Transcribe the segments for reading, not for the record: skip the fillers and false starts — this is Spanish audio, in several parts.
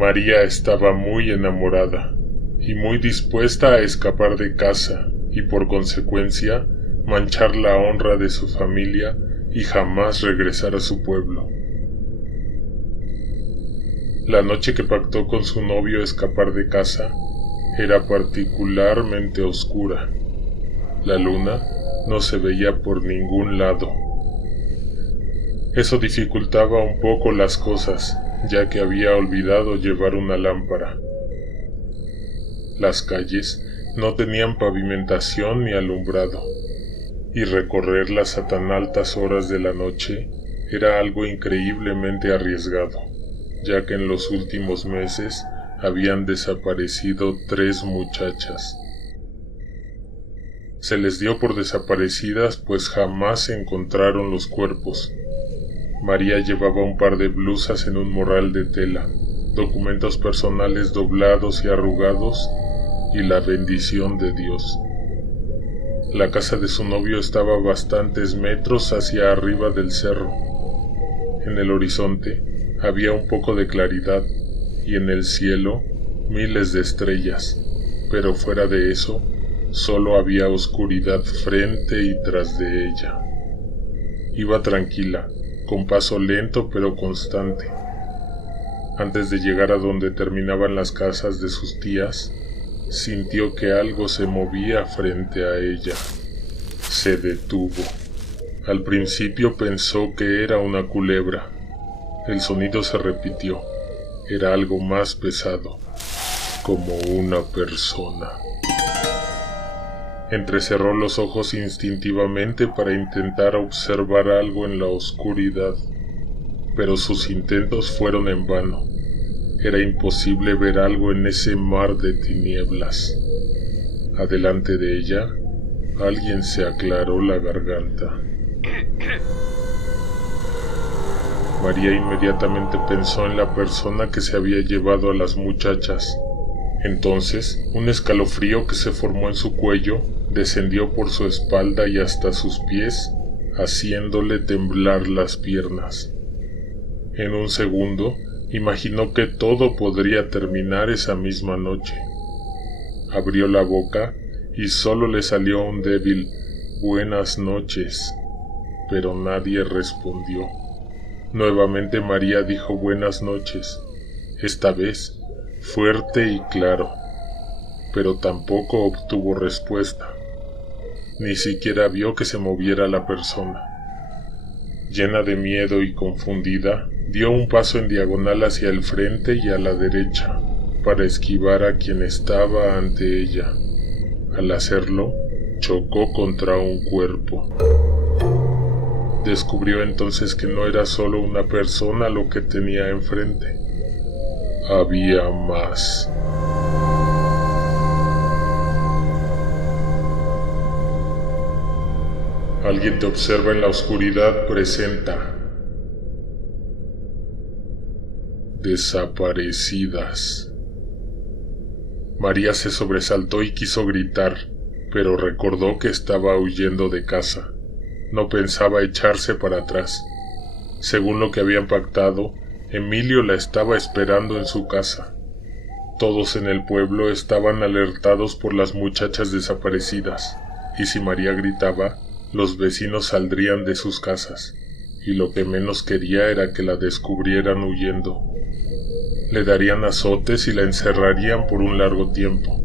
María estaba muy enamorada y muy dispuesta a escapar de casa y por consecuencia manchar la honra de su familia y jamás regresar a su pueblo. La noche que pactó con su novio escapar de casa era particularmente oscura. La luna no se veía por ningún lado. Eso dificultaba un poco las cosas, ya que había olvidado llevar una lámpara. Las calles no tenían pavimentación ni alumbrado, y recorrerlas a tan altas horas de la noche era algo increíblemente arriesgado, ya que en los últimos meses habían desaparecido 3 muchachas. Se les dio por desaparecidas pues jamás se encontraron los cuerpos. María llevaba un par de blusas en un morral de tela, documentos personales doblados y arrugados y la bendición de Dios. La casa de su novio estaba a bastantes metros hacia arriba del cerro. En el horizonte había un poco de claridad y en el cielo miles de estrellas, pero fuera de eso solo había oscuridad frente y tras de ella. Iba tranquila, con paso lento pero constante. Antes de llegar a donde terminaban las casas de sus tías, sintió que algo se movía frente a ella. Se detuvo. Al principio pensó que era una culebra. El sonido se repitió. Era algo más pesado, como una persona. Entrecerró los ojos instintivamente para intentar observar algo en la oscuridad, pero sus intentos fueron en vano. Era imposible ver algo en ese mar de tinieblas. Adelante de ella, alguien se aclaró la garganta. María inmediatamente pensó en la persona que se había llevado a las muchachas. Entonces, un escalofrío que se formó en su cuello descendió por su espalda y hasta sus pies, haciéndole temblar las piernas. En un segundo, imaginó que todo podría terminar esa misma noche. Abrió la boca y solo le salió un débil «buenas noches», pero nadie respondió. Nuevamente María dijo «buenas noches», esta vez fuerte y claro, pero tampoco obtuvo respuesta. Ni siquiera vio que se moviera la persona. Llena de miedo y confundida, dio un paso en diagonal hacia el frente y a la derecha, para esquivar a quien estaba ante ella. Al hacerlo, chocó contra un cuerpo. Descubrió entonces que no era solo una persona lo que tenía enfrente. Había más. Alguien te observa en la oscuridad presenta. Desaparecidas. María se sobresaltó y quiso gritar, pero recordó que estaba huyendo de casa. No pensaba echarse para atrás. Según lo que habían pactado, Emilio la estaba esperando en su casa. Todos en el pueblo estaban alertados por las muchachas desaparecidas, y si María gritaba, los vecinos saldrían de sus casas, y lo que menos quería era que la descubrieran huyendo. Le darían azotes y la encerrarían por un largo tiempo,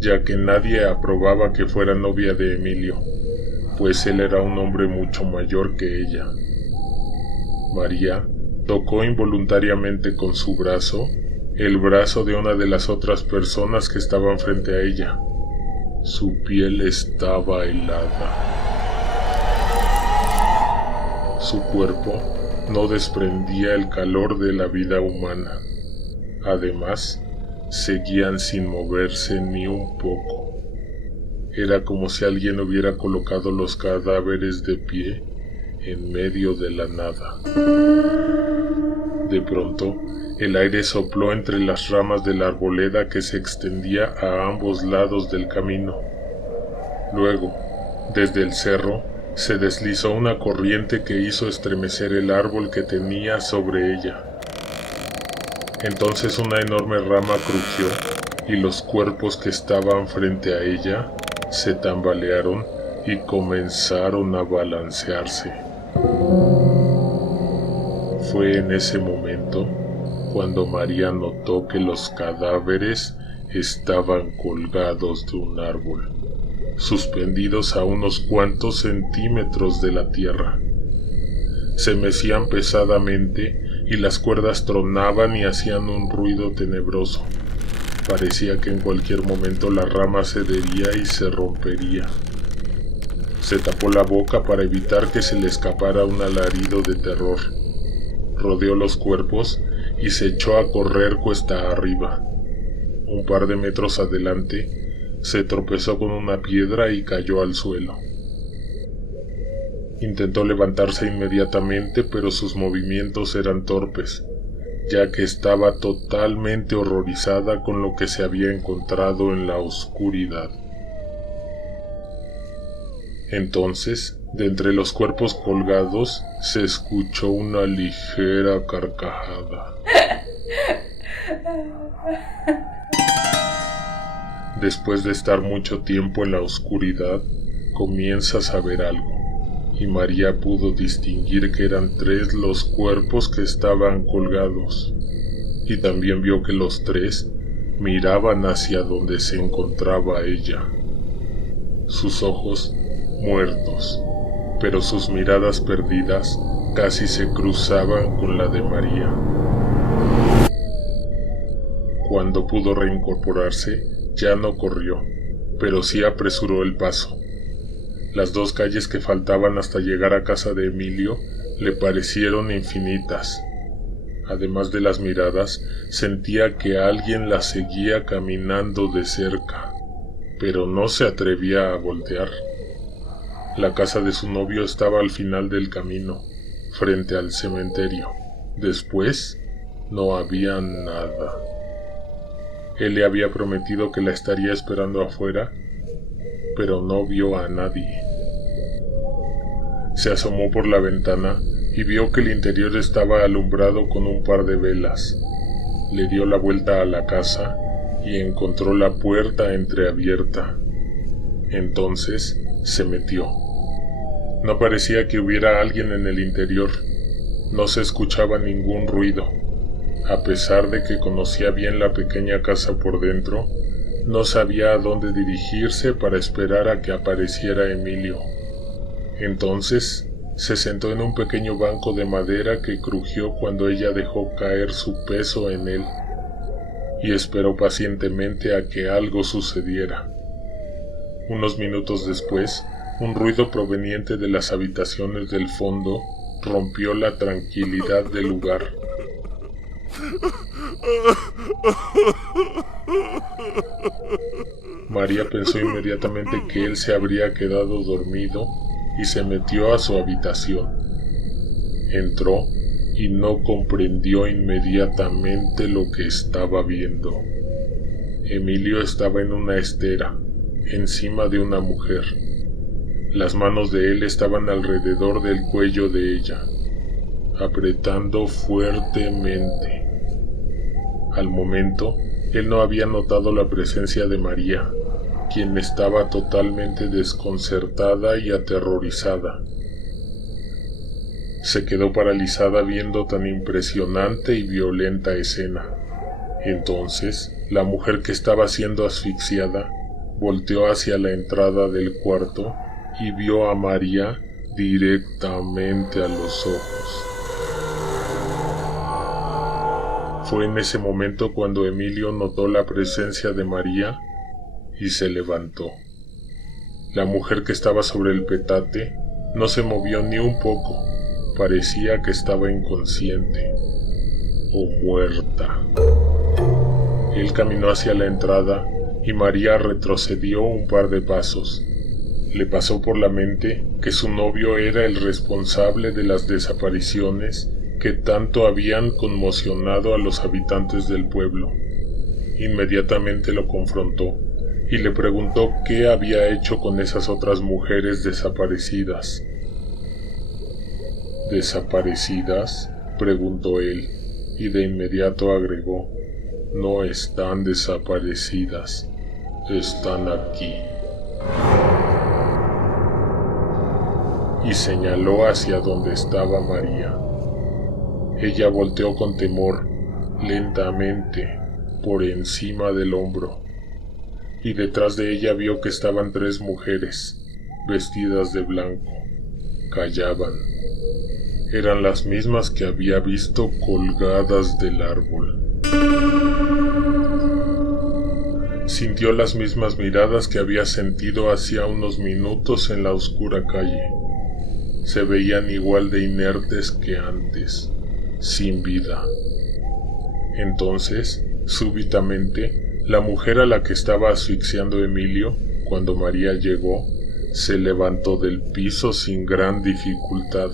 ya que nadie aprobaba que fuera novia de Emilio, pues él era un hombre mucho mayor que ella. María tocó involuntariamente con su brazo el brazo de una de las otras personas que estaban frente a ella. Su piel estaba helada. Su cuerpo no desprendía el calor de la vida humana. Además, seguían sin moverse ni un poco. Era como si alguien hubiera colocado los cadáveres de pie en medio de la nada. De pronto, el aire sopló entre las ramas de la arboleda que se extendía a ambos lados del camino. Luego, desde el cerro, se deslizó una corriente que hizo estremecer el árbol que tenía sobre ella. Entonces una enorme rama crujió y los cuerpos que estaban frente a ella se tambalearon y comenzaron a balancearse. Fue en ese momento cuando María notó que los cadáveres estaban colgados de un árbol, suspendidos a unos cuantos centímetros de la tierra. Se mecían pesadamente y las cuerdas tronaban y hacían un ruido tenebroso. Parecía que en cualquier momento la rama cedería y se rompería. Se tapó la boca para evitar que se le escapara un alarido de terror. Rodeó los cuerpos y se echó a correr cuesta arriba. Un par de metros adelante, se tropezó con una piedra y cayó al suelo. Intentó levantarse inmediatamente, pero sus movimientos eran torpes, ya que estaba totalmente horrorizada con lo que se había encontrado en la oscuridad. Entonces, de entre los cuerpos colgados, se escuchó una ligera carcajada. Después de estar mucho tiempo en la oscuridad, comienzas a ver algo, y María pudo distinguir que eran 3 los cuerpos que estaban colgados, y también vio que los 3 miraban hacia donde se encontraba ella. Sus ojos muertos, pero sus miradas perdidas casi se cruzaban con la de María. Cuando pudo reincorporarse, ya no corrió, pero sí apresuró el paso. Las 2 calles que faltaban hasta llegar a casa de Emilio le parecieron infinitas. Además de las miradas, sentía que alguien la seguía caminando de cerca, pero no se atrevía a voltear. La casa de su novio estaba al final del camino, frente al cementerio. Después, no había nada. Él le había prometido que la estaría esperando afuera, pero no vio a nadie. Se asomó por la ventana y vio que el interior estaba alumbrado con un par de velas. Le dio la vuelta a la casa y encontró la puerta entreabierta. Entonces se metió. No parecía que hubiera alguien en el interior. No se escuchaba ningún ruido. A pesar de que conocía bien la pequeña casa por dentro, no sabía a dónde dirigirse para esperar a que apareciera Emilio. Entonces se sentó en un pequeño banco de madera que crujió cuando ella dejó caer su peso en él, y esperó pacientemente a que algo sucediera. Unos minutos después, un ruido proveniente de las habitaciones del fondo rompió la tranquilidad del lugar. María pensó inmediatamente que él se habría quedado dormido y se metió a su habitación. Entró y no comprendió inmediatamente lo que estaba viendo. Emilio estaba en una estera, encima de una mujer. Las manos de él estaban alrededor del cuello de ella, apretando fuertemente. Al momento, él no había notado la presencia de María, quien estaba totalmente desconcertada y aterrorizada. Se quedó paralizada viendo tan impresionante y violenta escena. Entonces, la mujer que estaba siendo asfixiada volteó hacia la entrada del cuarto y vio a María directamente a los ojos. Fue en ese momento cuando Emilio notó la presencia de María y se levantó. La mujer que estaba sobre el petate no se movió ni un poco. Parecía que estaba inconsciente o muerta. Él caminó hacia la entrada y María retrocedió un par de pasos. Le pasó por la mente que su novio era el responsable de las desapariciones que tanto habían conmocionado a los habitantes del pueblo. Inmediatamente lo confrontó y le preguntó qué había hecho con esas otras mujeres desaparecidas. ¿Desaparecidas?, preguntó él, y de inmediato agregó: no están desaparecidas, están aquí. Y señaló hacia donde estaba María. Ella volteó con temor, lentamente, por encima del hombro, y detrás de ella vio que estaban 3 mujeres, vestidas de blanco. Callaban. Eran las mismas que había visto colgadas del árbol. Sintió las mismas miradas que había sentido hacía unos minutos en la oscura calle. Se veían igual de inertes que antes, sin vida. Entonces, súbitamente, la mujer a la que estaba asfixiando Emilio, cuando María llegó, se levantó del piso sin gran dificultad.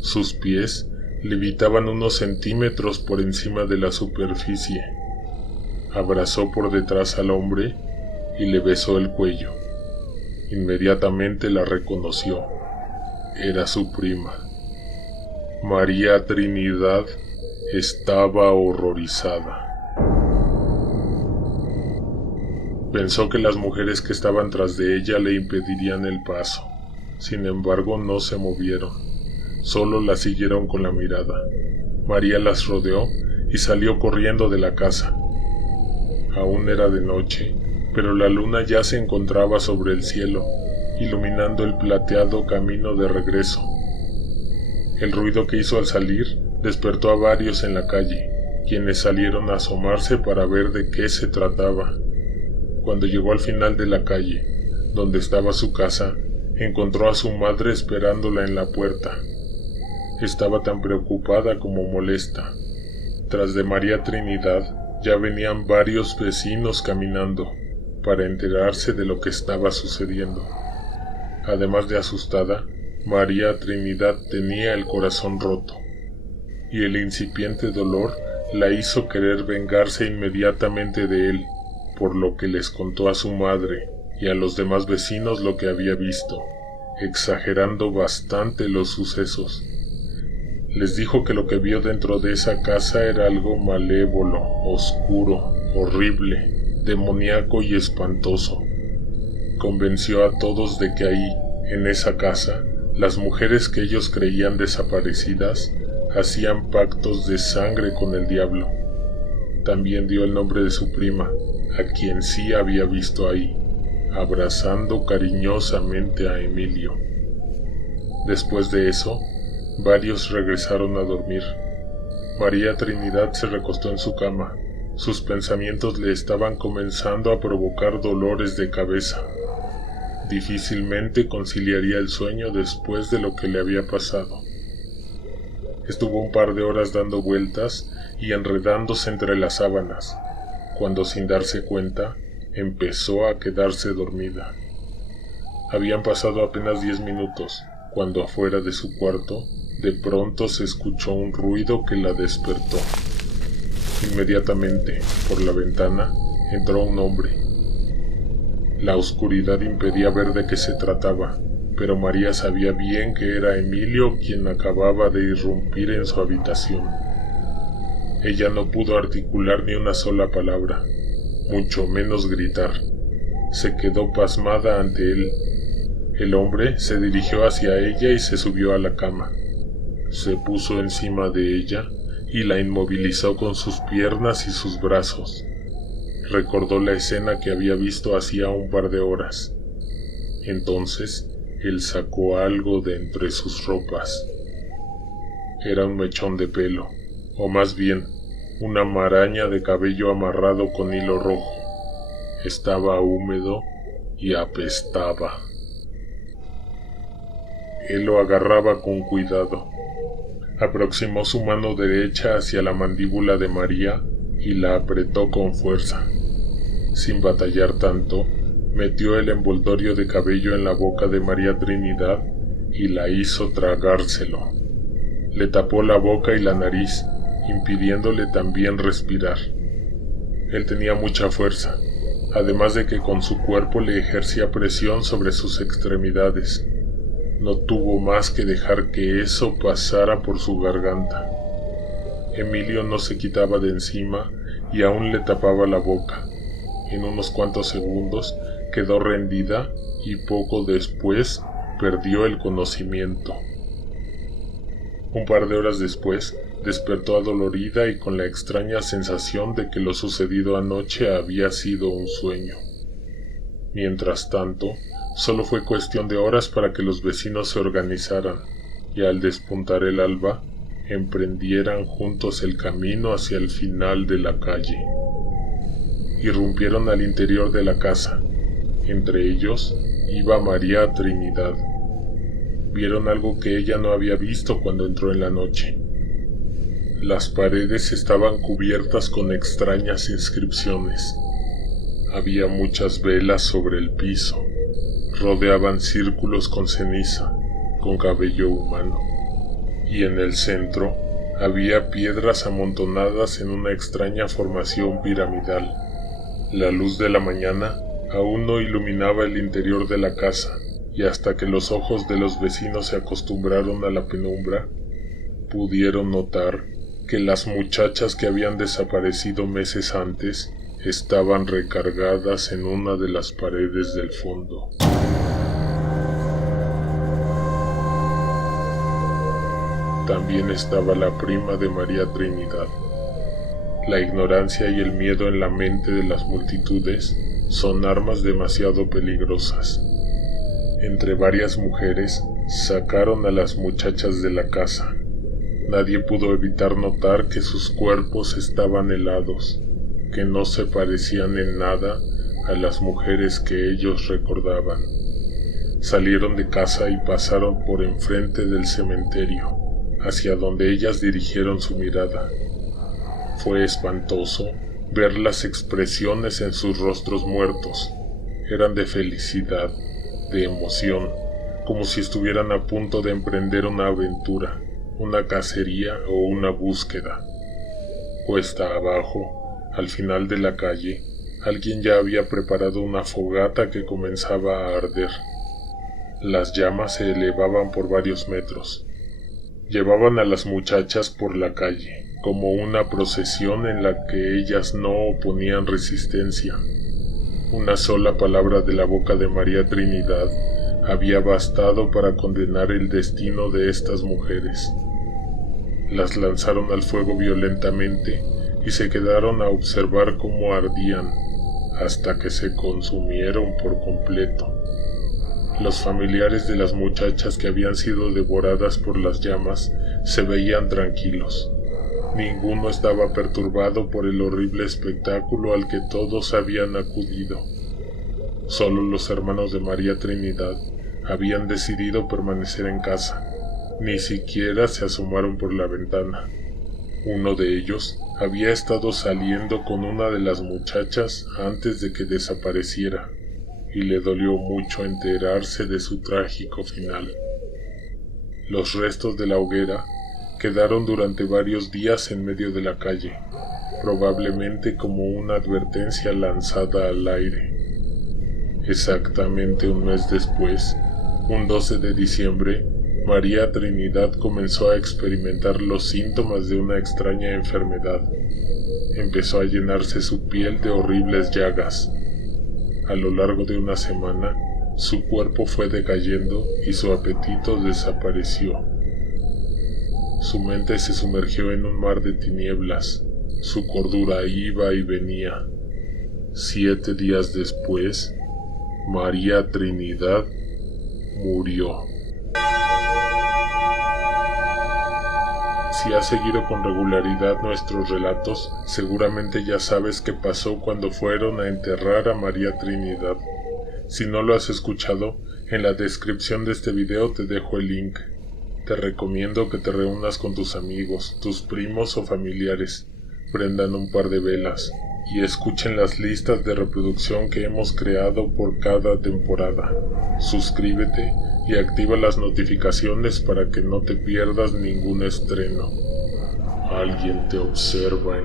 Sus pies levitaban unos centímetros por encima de la superficie. Abrazó por detrás al hombre y le besó el cuello. Inmediatamente la reconoció. Era su prima. María Trinidad estaba horrorizada. Pensó que las mujeres que estaban tras de ella le impedirían el paso. Sin embargo, no se movieron. Solo la siguieron con la mirada. María las rodeó y salió corriendo de la casa. Aún era de noche, pero la luna ya se encontraba sobre el cielo, iluminando el plateado camino de regreso. El ruido que hizo al salir despertó a varios en la calle, quienes salieron a asomarse para ver de qué se trataba. Cuando llegó al final de la calle, donde estaba su casa, encontró a su madre esperándola en la puerta. Estaba tan preocupada como molesta. Tras de María Trinidad ya venían varios vecinos caminando para enterarse de lo que estaba sucediendo. Además de asustada, María Trinidad tenía el corazón roto, y el incipiente dolor la hizo querer vengarse inmediatamente de él, por lo que les contó a su madre y a los demás vecinos lo que había visto, exagerando bastante los sucesos. Les dijo que lo que vio dentro de esa casa era algo malévolo, oscuro, horrible, demoníaco y espantoso. Convenció a todos de que ahí, en esa casa, las mujeres que ellos creían desaparecidas hacían pactos de sangre con el diablo. También dio el nombre de su prima, a quien sí había visto ahí, abrazando cariñosamente a Emilio. Después de eso, varios regresaron a dormir. María Trinidad se recostó en su cama. Sus pensamientos le estaban comenzando a provocar dolores de cabeza. Difícilmente conciliaría el sueño después de lo que le había pasado. Estuvo un par de horas dando vueltas y enredándose entre las sábanas, cuando sin darse cuenta, empezó a quedarse dormida. Habían pasado apenas 10 minutos, cuando afuera de su cuarto, de pronto se escuchó un ruido que la despertó. Inmediatamente, por la ventana, entró un hombre. La oscuridad impedía ver de qué se trataba, pero María sabía bien que era Emilio quien acababa de irrumpir en su habitación. Ella no pudo articular ni una sola palabra, mucho menos gritar. Se quedó pasmada ante él. El hombre se dirigió hacia ella y se subió a la cama. Se puso encima de ella y la inmovilizó con sus piernas y sus brazos. Recordó la escena que había visto hacía un par de horas. Entonces, él sacó algo de entre sus ropas. Era un mechón de pelo, o más bien, una maraña de cabello amarrado con hilo rojo. Estaba húmedo y apestaba. Él lo agarraba con cuidado. Aproximó su mano derecha hacia la mandíbula de María y la apretó con fuerza. Sin batallar tanto, metió el envoltorio de cabello en la boca de María Trinidad y la hizo tragárselo. Le tapó la boca y la nariz, impidiéndole también respirar. Él tenía mucha fuerza, además de que con su cuerpo le ejercía presión sobre sus extremidades. No tuvo más que dejar que eso pasara por su garganta. Emilio no se quitaba de encima y aún le tapaba la boca. En unos cuantos segundos quedó rendida y poco después perdió el conocimiento. Un par de horas después despertó adolorida y con la extraña sensación de que lo sucedido anoche había sido un sueño. Mientras tanto, solo fue cuestión de horas para que los vecinos se organizaran y al despuntar el alba, emprendieran juntos el camino hacia el final de la calle. Irrumpieron al interior de la casa. Entre ellos iba María Trinidad. Vieron algo que ella no había visto cuando entró en la noche. Las paredes estaban cubiertas con extrañas inscripciones. Había muchas velas sobre el piso. Rodeaban círculos con ceniza, con cabello humano. Y en el centro había piedras amontonadas en una extraña formación piramidal. La luz de la mañana aún no iluminaba el interior de la casa, y hasta que los ojos de los vecinos se acostumbraron a la penumbra, pudieron notar que las muchachas que habían desaparecido meses antes estaban recargadas en una de las paredes del fondo. También estaba la prima de María Trinidad. La ignorancia y el miedo en la mente de las multitudes son armas demasiado peligrosas. Entre varias mujeres sacaron a las muchachas de la casa. Nadie pudo evitar notar que sus cuerpos estaban helados, que no se parecían en nada a las mujeres que ellos recordaban. Salieron de casa y pasaron por enfrente del cementerio, hacia donde ellas dirigieron su mirada. Fue espantoso ver las expresiones en sus rostros muertos. Eran de felicidad, de emoción, como si estuvieran a punto de emprender una aventura, una cacería o una búsqueda. Cuesta abajo, al final de la calle, alguien ya había preparado una fogata que comenzaba a arder. Las llamas se elevaban por varios metros. Llevaban a las muchachas por la calle, como una procesión en la que ellas no oponían resistencia. Una sola palabra de la boca de María Trinidad había bastado para condenar el destino de estas mujeres. Las lanzaron al fuego violentamente y se quedaron a observar cómo ardían, hasta que se consumieron por completo. Los familiares de las muchachas que habían sido devoradas por las llamas se veían tranquilos. Ninguno estaba perturbado por el horrible espectáculo al que todos habían acudido. Solo los hermanos de María Trinidad habían decidido permanecer en casa. Ni siquiera se asomaron por la ventana. Uno de ellos había estado saliendo con una de las muchachas antes de que desapareciera, y le dolió mucho enterarse de su trágico final. Los restos de la hoguera quedaron durante varios días en medio de la calle, probablemente como una advertencia lanzada al aire. Exactamente un mes después, un 12 de diciembre, María Trinidad comenzó a experimentar los síntomas de una extraña enfermedad. Empezó a llenarse su piel de horribles llagas. A lo largo de una semana, su cuerpo fue decayendo y su apetito desapareció. Su mente se sumergió en un mar de tinieblas. Su cordura iba y venía. 7 días después, María Trinidad murió. Si has seguido con regularidad nuestros relatos, seguramente ya sabes qué pasó cuando fueron a enterrar a María Trinidad. Si no lo has escuchado, en la descripción de este video te dejo el link. Te recomiendo que te reúnas con tus amigos, tus primos o familiares, prendan un par de velas y escuchen las listas de reproducción que hemos creado por cada temporada. Suscríbete y activa las notificaciones para que no te pierdas ningún estreno. Alguien te observa en